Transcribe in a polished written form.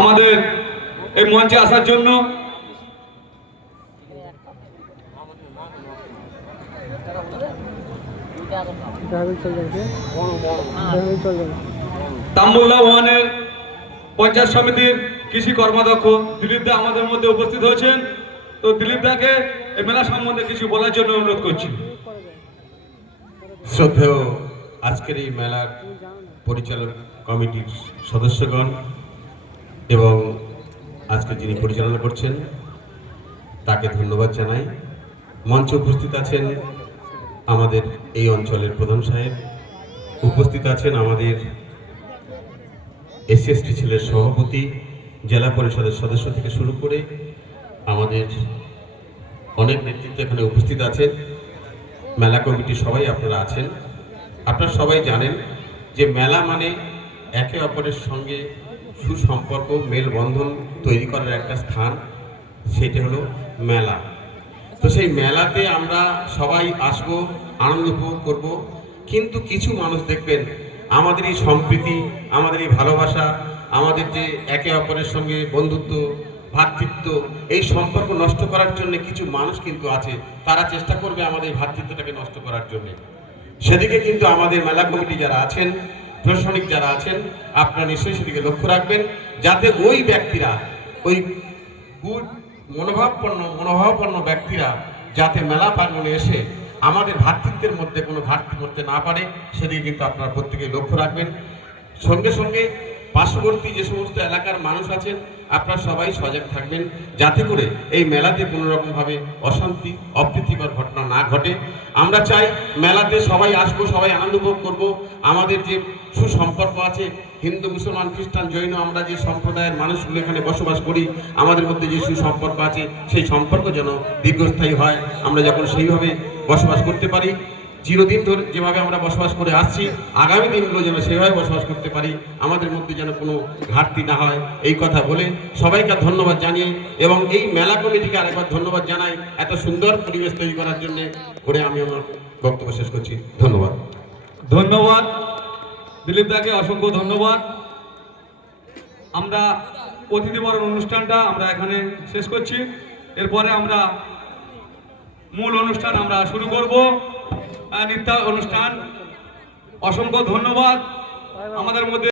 আমাদের এই মঞ্চে আসার জন্য। তাম্বুল্লাহ ওয়ানের পঞ্চায়েত সমিতির কৃষি কর্মাধ্যক্ষ দিলীপ দা আমাদের মধ্যে উপস্থিত হয়েছেন। তো দিলীপ দাকে এই মেলা সম্বন্ধে কিছু বলার জন্য অনুরোধ করছি। শ্রদ্ধেয় আজকের এই মেলার পরিচালক কমিটির সদস্যগণ এবং আজকে যিনি পরিচালনা করছেন তাকে ধন্যবাদ জানাই। মঞ্চে উপস্থিত আছেন আমাদের এই অঞ্চলের প্রধান সাহেব, উপস্থিত আছেন আমাদের এসসি ছেলের সভাপতি, জেলা পরিষদের সদস্য থেকে শুরু করে আমাদের অনেক নেতৃত্ব এখানে উপস্থিত আছেন। মেলা কমিটি সবাই আপনারা আছেন। আপনারা সবাই জানেন যে মেলা মানে একে অপরের সঙ্গে সুসম্পর্ক, মেলবন্ধন তৈরি করার একটা স্থান, সেটা হলো মেলা। তো সেই মেলাতে আমরা সবাই আসব, আনন্দ উপভোগ করব, কিন্তু কিছু মানুষ দেখবেন আমাদের এই সম্প্রীতি, আমাদের এই ভালোবাসা, আমাদের যে একে অপরের সঙ্গে বন্ধুত্ব, ভ্রাতৃত্ব, এই সম্পর্ক নষ্ট করার জন্য কিছু মানুষ কিন্তু আছে, তারা চেষ্টা করবে আমাদের ভ্রাতৃত্বটাকে নষ্ট করার জন্য। সেদিকে কিন্তু আমাদের মেলা কমিটি যারা আছেন, প্রশাসনিক যারা আছেন, আপনারা নিশ্চয়ই সেদিকে লক্ষ্য রাখবেন, যাতে ওই ব্যক্তিরা, ওই গুড মনোভাবাপন্ন ব্যক্তিরা যাতে মেলা প্রাঙ্গণে এসে আমাদের ভ্রাতৃত্বের মধ্যে কোনো ঘাটতি করতে না পারে, সেদিকে কিন্তু আপনারা প্রত্যেকেই লক্ষ্য রাখবেন। সঙ্গে সঙ্গে পার্শ্ববর্তী যে সমস্ত এলাকার মানুষ আছেন, আপনারা সবাই সজাগ থাকবেন যাতে করে এই মেলাতে কোনো রকমভাবে অশান্তি, অপ্রীতিকর ঘটনা না ঘটে। আমরা চাই মেলাতে সবাই আসবো, সবাই আনন্দ উপভোগ করবো। আমাদের যে সুসম্পর্ক আছে, হিন্দু, মুসলমান, খ্রিস্টান, জৈন, আমরা যে সম্প্রদায়ের মানুষগুলো এখানে বসবাস করি, আমাদের মধ্যে যে সুসম্পর্ক আছে, সেই সম্পর্ক যেন দীর্ঘস্থায়ী হয়। আমরা যখন সেইভাবে বসবাস করতে পারি, চিরদিন ধরে যেভাবে আমরা বসবাস করে আসছি, আগামী দিনগুলো যেন সেভাবে বসবাস করতে পারি, আমাদের মধ্যে যেন কোনো ঘাটতি না হয়, এই কথা বলে সবাইকে ধন্যবাদ জানিয়ে এবং এই মেলা কমিটিকে আরেকবার ধন্যবাদ জানাই এত সুন্দর পরিবেশ তৈরি করার জন্য। করে আমি আমার বক্তব্য শেষ করছি। ধন্যবাদ। ধন্যবাদ দিলীপ দাকে, অসংখ্য ধন্যবাদ। আমরা অতিথিবরণ অনুষ্ঠানটা আমরা এখানে শেষ করছি। এরপরে আমরা মূল অনুষ্ঠান আমরা শুরু করব, নৃত্য অনুষ্ঠান। অসংখ্য ধন্যবাদ। আমাদের মধ্যে